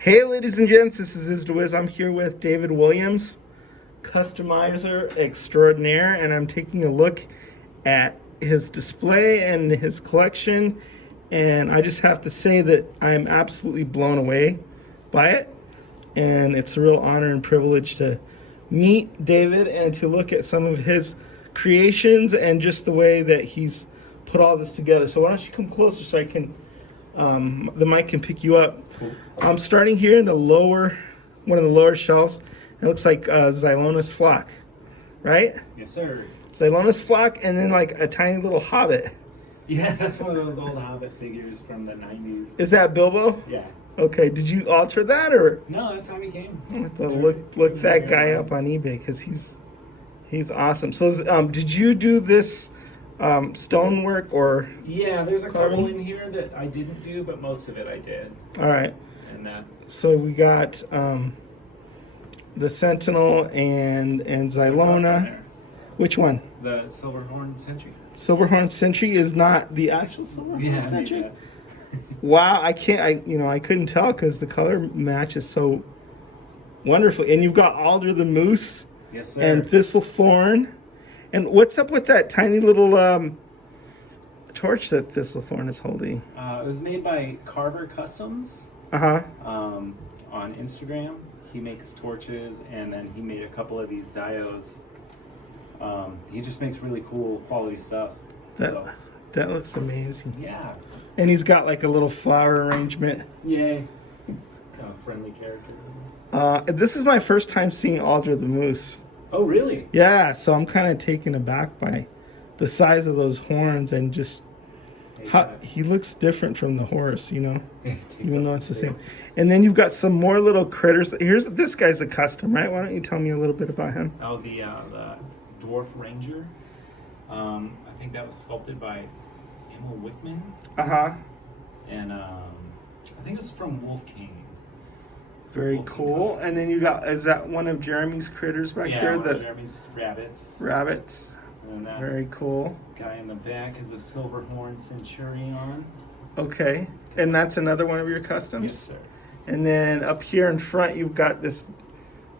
Hey, ladies and gents, this is Wiz. I'm here with David Williams, customizer extraordinaire, and I'm taking a look at his display and his collection. And I just have to say that I'm absolutely blown away by it. And it's a real honor and privilege to meet David and to look at some of his creations and just the way that he's put all this together. So why don't you come closer so I can, the mic can pick you up. Cool. I'm starting here in the lower, one of the lower shelves. It looks like Xylona's flock, right? Yes, sir. Xylona's flock, and then like a tiny little hobbit. Yeah, that's one of those old Hobbit figures from the 90s. Is that Bilbo? Yeah. Okay, did you alter that, or? No, that's how he came. I have to look that guy up on eBay because he's awesome. So, did you do this stonework or? Yeah, there's a carving? couple in here that I didn't do, but most of it I did. All right. And So we got the Sentinel and Xylona. Which one? the Silverhorn Sentry. Silverhorn Sentry is not the actual Silverhorn Sentry. Yeah. Wow, I couldn't tell because the color match is so wonderful. And you've got Alder the Moose Yes, sir. and Thistlethorn. And what's up with that tiny little torch that Thistlethorn is holding? It was made by Carver Customs Uh-huh. on Instagram. He makes torches, and then he made a couple of these diodes. He just makes really cool quality stuff. That looks amazing. Yeah. And he's got like a little flower arrangement. Yay. Kind of friendly character. This is my first time seeing Alder the Moose. Oh, really? Yeah, so I'm kind of taken aback by the size of those horns and just how he looks different from the horse, even though it's the same. And then you've got some more little critters. This guy's a custom, right? Why don't you tell me a little bit about him? Oh, the Dwarf Ranger. I think that was sculpted by Emma Wickman. Uh-huh. And I think it's from Wolf King. Very Wolf King cool. Customs. And then is that one of Jeremy's critters back there? One of Jeremy's rabbits. Rabbits. And that Very cool. guy in the back is a Silverhorn Centurion. Okay. And that's another one of your customs? Yes, sir. And then up here in front, you've got this,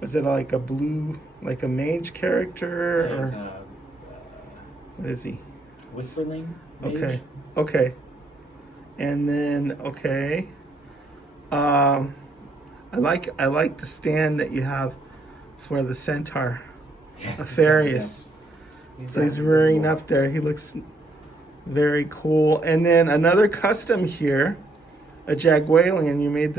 was it like a blue, like a mage character? There's Or what is he? Whisperling Mage. Okay. And then, okay. I like the stand that you have for the centaur, Aetherius. So he's rearing up there. He looks very cool. And then another custom here, a Jagualian. You made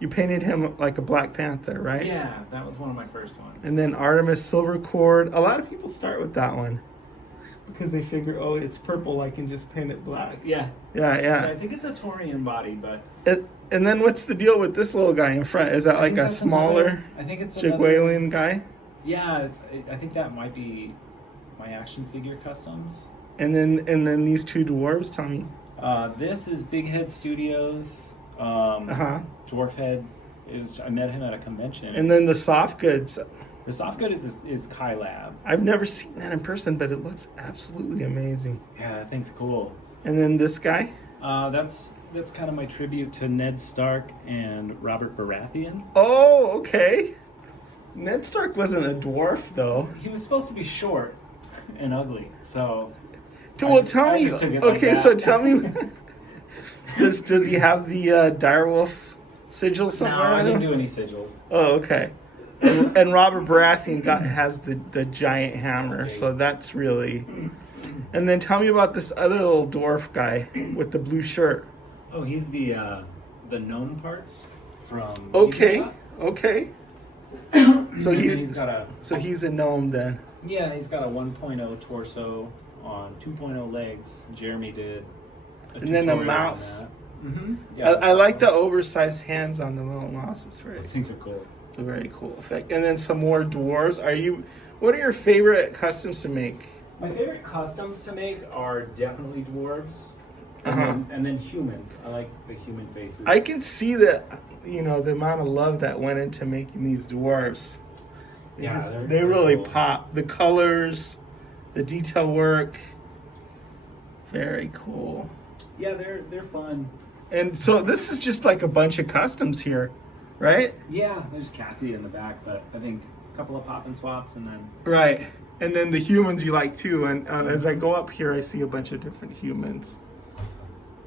you painted him like a Black Panther, right? Yeah, that was one of my first ones. And then Artemis Silvercord. A lot of people start with that one because they figure, oh, it's purple, I can just paint it black. Yeah. Yeah. I think it's a Taurian body, but And then what's the deal with this little guy in front? Is that like a smaller I think it's Jagualian guy? Yeah, I think that might be my action figure customs. And then these two dwarves, tell me. This is Big Head Studios. Dwarf Head I met him at a convention. And then the soft goods. The soft good is Kai Lab. I've never seen that in person, but it looks absolutely amazing. Yeah, that thing's cool. And then this guy? That's kind of my tribute to Ned Stark and Robert Baratheon. Oh, okay. Ned Stark wasn't a dwarf, though. He was supposed to be short and ugly, so. Well, tell me. just took it like Okay, that. so tell me. Does he have the direwolf sigil somewhere? No, I on didn't him? do any sigils. Oh, okay. And Robert Baratheon has the giant hammer, so that's really. And then tell me about this other little dwarf guy with the blue shirt. Oh, he's the gnome parts from. Okay. So he's a gnome then. Yeah, he's got a 1.0 torso on 2.0 legs. Jeremy did. And then a tutorial on mouse. that. Mm-hmm. Yeah, I like the oversized hands on the little mouse. It's Those things are cool. It's a very cool effect. And then some more dwarves. What are your favorite customs to make? My favorite customs to make are definitely dwarves, and then humans. I like the human faces. I can see that, the amount of love that went into making these dwarves. They really cool. pop. The colors, the detail work, very cool. Yeah, they're fun. And so this is just like a bunch of customs here, right? Yeah, there's Cassie in the back, but I think a couple of pop and swaps, and then Right. And then the humans you like too. And as I go up here, I see a bunch of different humans.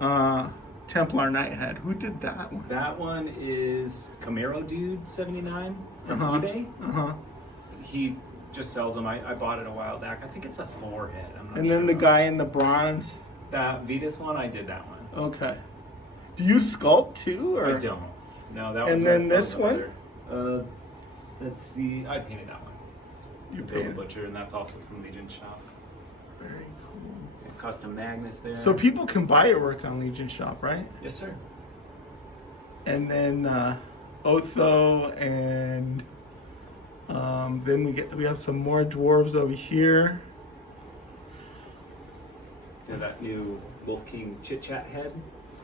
Templar Nighthead. Who did that one? that one is Camaro Dude 79 from Uh-huh. eBay. Uh-huh. He just sells them. I bought it a while back. I think it's a 4-head. I'm not And sure then the though. guy in the bronze. That Vetus one, I did that one. Okay. Do you sculpt too, or? I don't. No, that was. And then that this was one? another. That's the. I painted that one. You Bill the painted. Butcher, and that's also from Legion Shop. Very cool. And custom Magnus there. So people can buy your work on Legion Shop, right? Yes, sir. And then Otho, and then we have some more dwarves over here. Yeah, that new Wolf King Chit Chat head.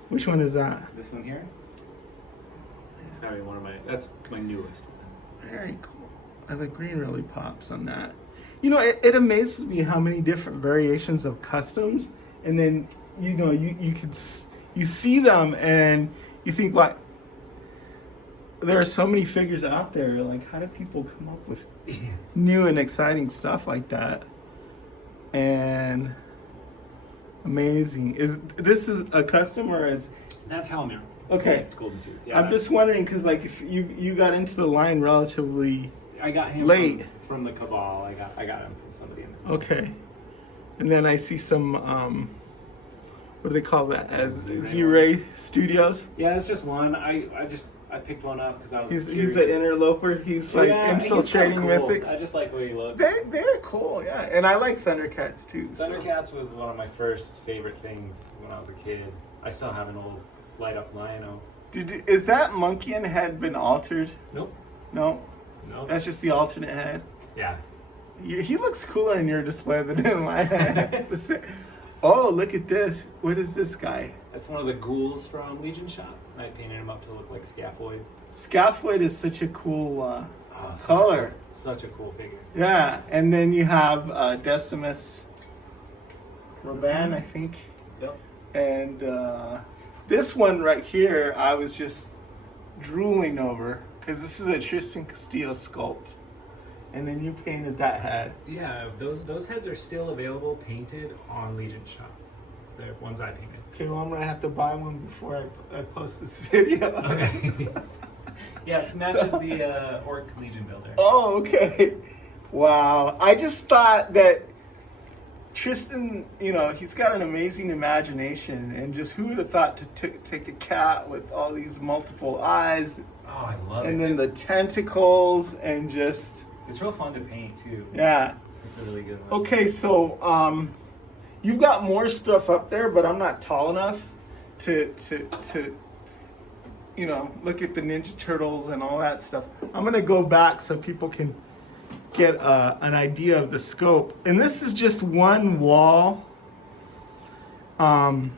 Which one is that? This one here. It's gotta be one of my. That's my newest one. Very cool. The green really pops on that. You know, it amazes me how many different variations of customs, and then you see them and you think, like, there are so many figures out there. Like, how do people come up with new and exciting stuff like that? And amazing. This is a custom, or is? That's Helmer. Okay. Golden Tooth. Yeah, I'm just wondering because, like, if you got into the line relatively I got him late. from the Cabal. I got him from somebody in the Okay. And then I see some what do they call that? As Z-Ray Studios. Yeah, it's just one. I picked one up because I was. He's an interloper. He's like infiltrating he's cool. mythics. I just like the way he looks. They're cool, yeah. And I like Thundercats too. so- Thundercats was one of my first favorite things when I was a kid. I still have an old light up Lion-O. Is that monkey and head been altered? Nope. No. Nope. That's just the alternate head. Yeah. He looks cooler in your display than in my head. Oh, look at this. What is this guy? That's one of the ghouls from Legion Shop. I painted him up to look like Scaphoid. Scaphoid is such a cool Such color. Such a cool figure. Yeah, and then you have Decimus Raban, I think. Yep. And this one right here, I was just drooling over because this is a Tristan Castillo sculpt. And then you painted that head. Yeah, those heads are still available painted on Legion Shop. The ones I painted. Okay, well, I'm going to have to buy one before I post this video. Okay. Yeah, it matches the Orc Legion builder. Oh, okay. Wow. I just thought that Tristan, he's got an amazing imagination, and just who would have thought to take a cat with all these multiple eyes, Oh, I love it. and then the tentacles, and just, It's real fun to paint too. yeah. It's a really good one. Okay, so you've got more stuff up there, but I'm not tall enough to look at the Ninja Turtles and all that stuff. I'm gonna go back so people can get an idea of the scope. And this is just one wall. I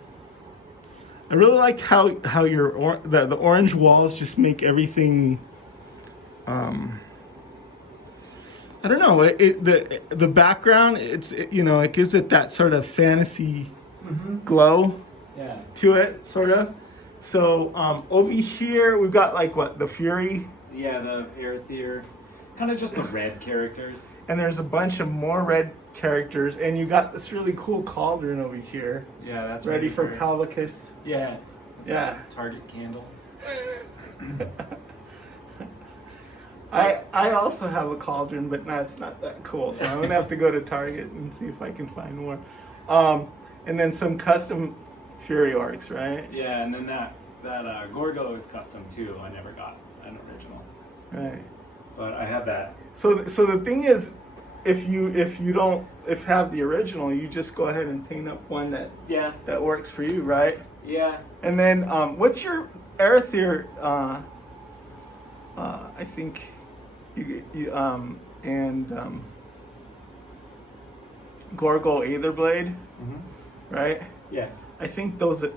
really like how the orange walls just make everything. I don't know. The background, it gives it that sort of fantasy glow Yeah. to it, sort of. So over here we've got the Fury, Yeah, the Arethyr. Kind of just the red characters. and there's a bunch of more red characters, and you got this really cool cauldron over here, Yeah, that's ready for Palvicus. Yeah. Yeah. Target candle. I also have a cauldron, but it's not that cool, so I'm gonna have to go to Target and see if I can find more. And then some custom Fury orcs, right? Yeah, and then that Gorgo is custom too. I never got an original, Right. but I have that. So the thing is, if you don't have the original, you just go ahead and paint up one Yeah. that works for you, right? Yeah. And then what's your Arethyr? I think Gorgo Aetherblade, right? Yeah. I think those are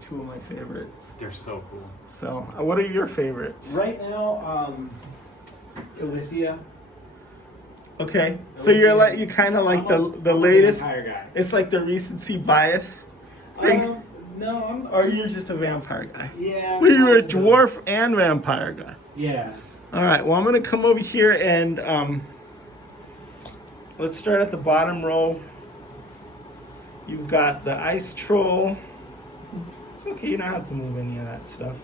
two of my favorites. They're so cool. So, what are your favorites? Right now, Ilithia. Okay, so you kind of like the latest. Entire guy. It's like the recency bias thing. No, I'm. Or you're just a vampire guy? Yeah. Well, you're a probably. dwarf and vampire guy. Yeah. All right, well, I'm going to come over here and let's start at the bottom row. You've got the ice troll. Okay, you don't have to move any of that stuff.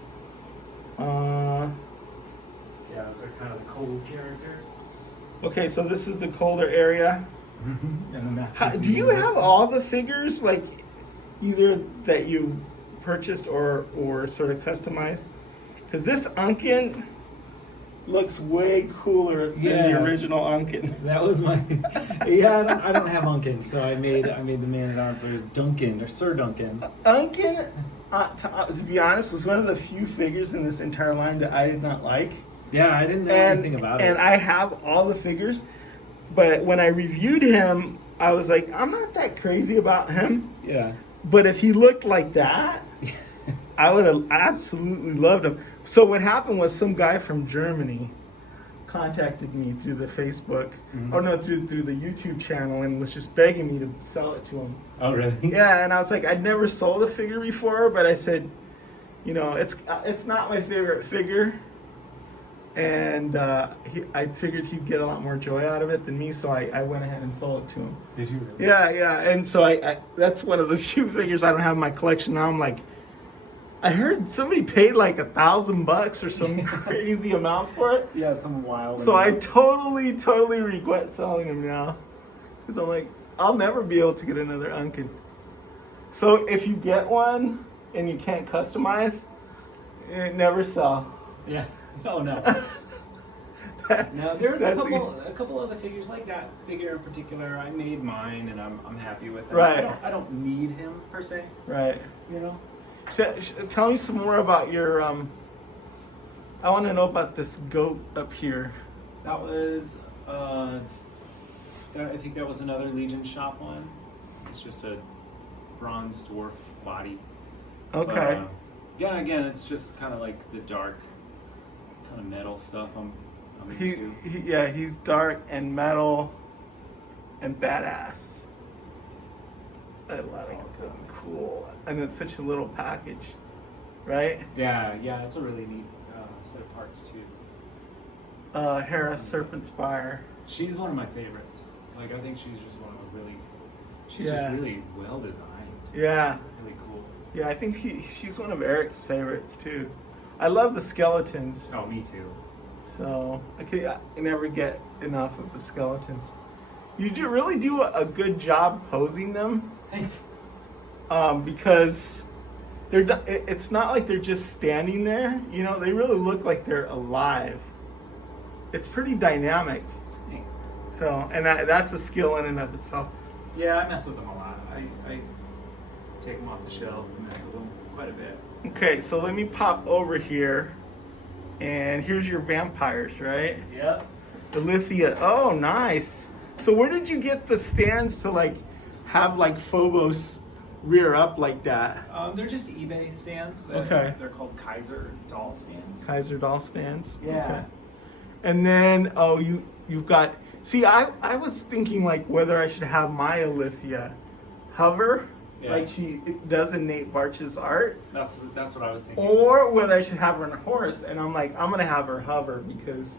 Yeah, those are kind of the cold characters. Okay, so this is the colder area. And then that's Do you have all the figures, like either that you purchased or sort of customized? Because this Unkin looks way cooler than the original Unkin. That was my. Yeah, I don't have Unkin, so I made the man at arms. There's Duncan or Sir Duncan. Unkin, to be honest, was one of the few figures in this entire line that I did not like. Yeah, I didn't know anything about it. And I have all the figures, but when I reviewed him, I was like, I'm not that crazy about him. Yeah. But if he looked like that, I would have absolutely loved him. So what happened was some guy from Germany contacted me through the Facebook, through the YouTube channel, and was just begging me to sell it to him. Oh, really? Yeah, and I was like, I'd never sold a figure before, but I said, it's not my favorite figure. And I figured he'd get a lot more joy out of it than me, so I went ahead and sold it to him. Did you really? Yeah, and so I that's one of the few figures I don't have in my collection now. I'm like, I heard somebody paid like $1,000 or some crazy amount for it. Yeah, some wild. So I totally regret selling them now, because I'm like, I'll never be able to get another Unkin. So if you get one and you can't customize, never sell. Yeah. Oh no. No, there's a couple other figures like that figure in particular. I made mine, and I'm happy with it. Right. I don't need him per se. Right. You know. Tell me some more about your. I want to know about this goat up here. That was. I think that was another Legion shop one. It's just a bronze dwarf body. Okay. But, yeah. Again, it's just kind of like the dark, kind of metal stuff. I'm into. He's dark and metal, and badass. I love it. Cool. And it's such a little package, right? Yeah, it's a really neat set of parts too. Hera Serpent's Fire. She's one of my favorites. Like, I think she's just one of the really. She's Yeah. just really well designed. Yeah. Really cool. Yeah, I think she's one of Eric's favorites too. I love the skeletons. Oh, me too. So I never get enough of the skeletons. You really do a good job posing them. Thanks. Because it's not like they're just standing there. You know, they really look like they're alive. It's pretty dynamic. Thanks. So, and that's a skill in and of itself. Yeah, I mess with them a lot. I take them off the shelves and mess with them quite a bit. Okay, so let me pop over here. And here's your vampires, right? Yep. The Lithia. Oh, nice. So where did you get the stands to like have like Phobos rear up like that? They're just eBay stands. Okay. They're called Kaiser doll stands. Kaiser doll stands. Yeah. Okay. And then you've got. See, I was thinking like whether I should have my Alithia hover like she does in Nate Barch's art. That's what I was thinking. Or whether I should have her on a horse, and I'm like, I'm gonna have her hover because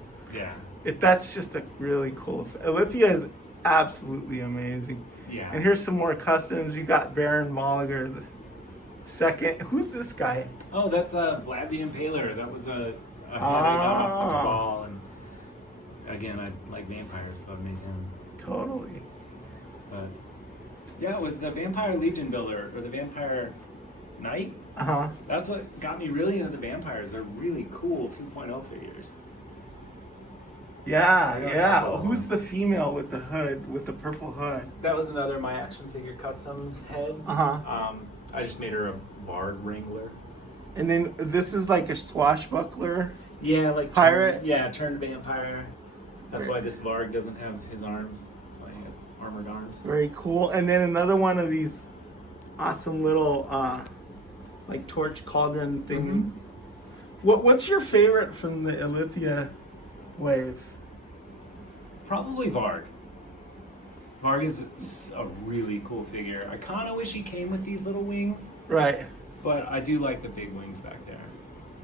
that's just a really cool effect. Alithia is absolutely amazing. Yeah. And here's some more customs. You got Baron Volliger the second. Who's this guy? Oh, that's Vlad the Impaler. That was a head I got off of the ball, and again, I like vampires, so I made him. Totally. But yeah, it was the Vampire Legion builder or the Vampire Knight. That's what got me really into the vampires. They're really cool 2.0 figures. Yeah. Who's the female with the hood, with the purple hood? That was another My Action Figure Customs head. I just made her a Bard Wrangler. And then this is like a swashbuckler. Yeah, like pirate. Turned vampire. That's why this Varg doesn't have his arms. That's why he has armored arms. Very cool. And then another one of these awesome little like torch cauldron thing. What's your favorite from the Alithia wave? Probably Varg. Varg is a really cool figure. I kind of wish he came with these little wings. Right. But I do like the big wings back there.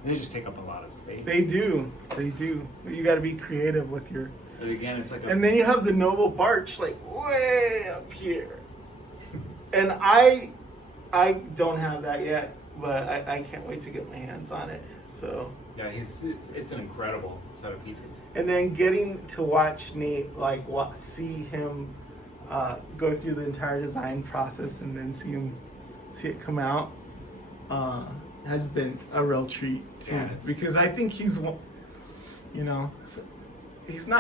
They just take up a lot of space. They do. You got to be creative with your. But again, it's like. And then you have the noble barch like way up here, and I don't have that yet, but I can't wait to get my hands on it. So. Yeah, it's an incredible set of pieces. And then getting to watch Nate see him go through the entire design process and then see it come out has been a real treat too. Yeah, because I think he's not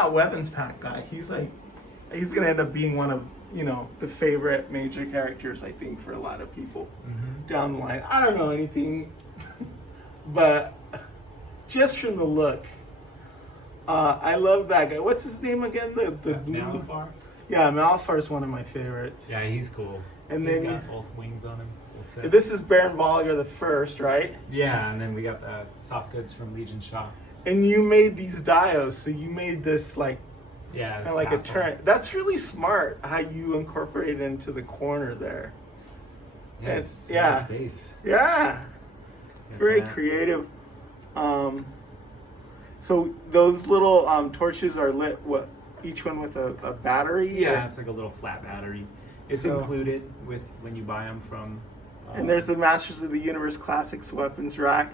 a weapons pack guy. He's gonna end up being one of the favorite major characters, I think, for a lot of people down the line. I don't know anything, but just from the look, I love that guy. What's his name again? The blue. Malafar? Yeah, Malafar is one of my favorites. Yeah, he's cool. And he's then got both wings on him. This is Baron Bolliger the First, right? Yeah, and then we got the soft goods from Legion Shop. And you made these dios, so you made this kind of like castle. A turn. That's really smart how you incorporate it into the corner there. Yeah, space. Yeah, very creative. So those little torches are lit. What? Each one with a battery? Yeah, it's like a little flat battery. It's included with when you buy them from. And there's the Masters of the Universe Classics weapons rack.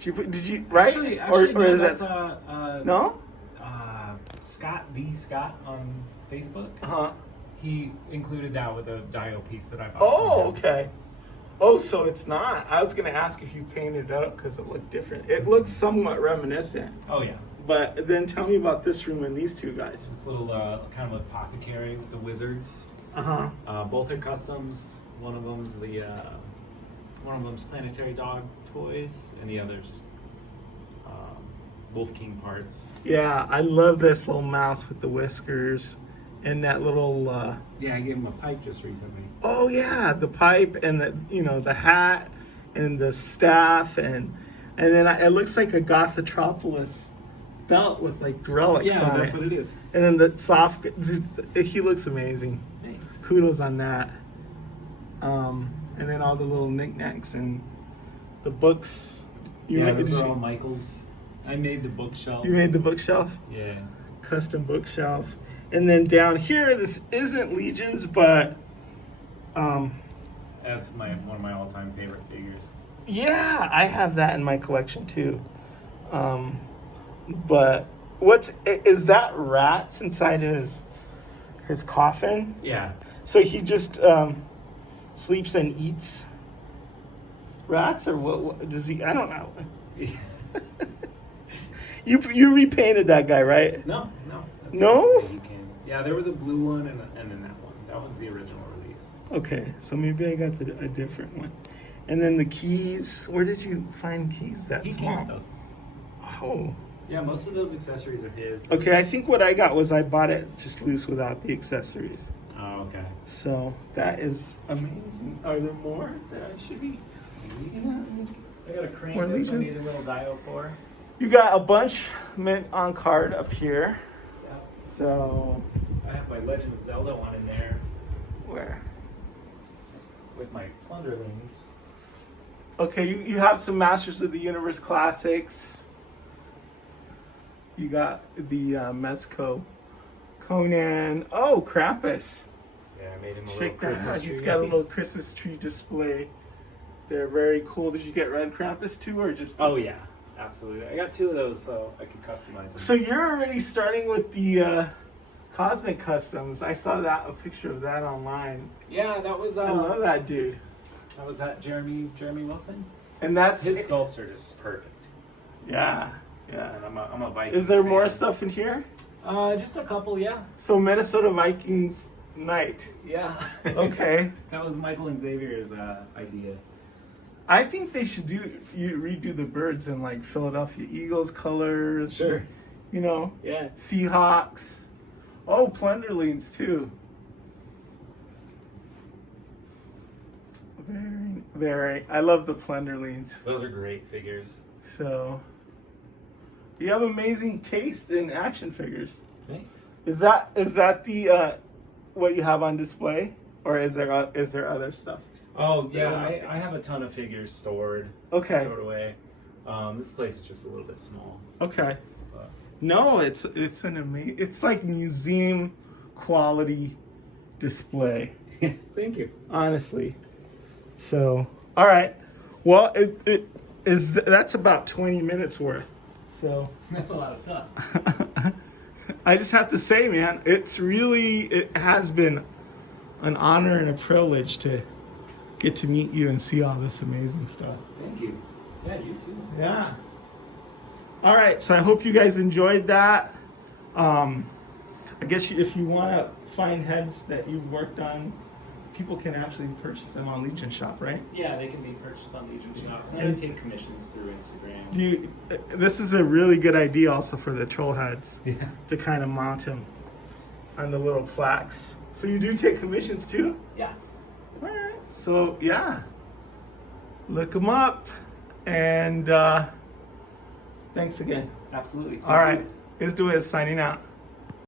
Did you right? Actually, or no, is that's that no? Scott on Facebook. Uh-huh. He included that with a dio piece that I bought. Oh, okay. Oh, so it's not. I was gonna ask if you painted it up because it looked different. It looks somewhat reminiscent. Oh yeah. But then tell me about this room and these two guys. This little kind of apothecary with the wizards. Both are customs. One of them's planetary dog toys, and the other's Wolf King parts. Yeah, I love this little mouse with the whiskers and that little. Yeah, I gave him a pipe just recently. Oh yeah, the pipe and the hat and the staff and then it looks like a Gothropolis belt with relics on it. Yeah, that's what it is. And then the soft, he looks amazing. Thanks. Kudos on that. And then all the little knickknacks and the books. Those are all Michael's. I made the bookshelf. You made the bookshelf? Yeah. Custom bookshelf. And then down here, this isn't Legions, but that's one of my all-time favorite figures. Yeah, I have that in my collection too. But is that rats inside his coffin? Yeah. So he just sleeps and eats rats, or what does he? I don't know. You repainted that guy, right? No. No? Yeah, there was a blue one and then that one. That one's the original release. Okay, so maybe I got a different one. And then the keys. Where did you find keys that He small? came with those. Oh. Yeah, most of those accessories are his. Okay, I think what I got was I bought it just loose without the accessories. Oh, okay. So that is amazing. Are there more that I should be? I got a crane More this I Legions? made a little dio for. You got a bunch mint on card up here. Yeah. So I have my Legend of Zelda one in there where? with my Plunderlings. Okay, you have some Masters of the Universe classics. You got the Mezco Conan. Oh, Krampus. Yeah, I made him a Shake little that Christmas out. tree. He's got a little Christmas tree display. They're very cool. Did you get Red Krampus too, or just? Oh yeah, absolutely. I got two of those, so I can customize them. So you're already starting with the Cosmic Customs. I saw a picture of that online. Yeah, that was. I love that dude. That was Jeremy Wilson. And that's his sculpts are just perfect. Yeah, yeah. And I'm a Vikings. Is there fan. more stuff in here? Just a couple, yeah. So Minnesota Vikings Knight. Yeah. Okay. That was Michael and Xavier's idea. I think they should redo the birds in Philadelphia Eagles colors. Sure. Yeah. Seahawks. Oh, Plunderlings too. Very, very. I love the Plunderlings. Those are great figures. So, you have amazing taste in action figures. Thanks. Is that the what you have on display, or is there other stuff? Oh yeah, I have a ton of figures stored. Okay. Stored away. This place is just a little bit small. Okay. But No, it's an amazing. It's like museum quality display. thank you. Honestly. So, all right. Well, that's about 20 minutes worth. So That's a lot of stuff. I just have to say, man, it has been an honor and a privilege to get to meet you and see all this amazing stuff. Thank you. Yeah, you too. Yeah. All right. So I hope you guys enjoyed that. I guess if you want to find heads that you've worked on, people can actually purchase them on Legion Shop, right? Yeah, they can be purchased on Legion Shop. And I take commissions through Instagram. This is a really good idea also for the troll heads. Yeah. To kind of mount them on the little plaques. So you do take commissions too? Yeah. All right. So yeah, look them up, and thanks again. Absolutely. All right, Izduiz signing out.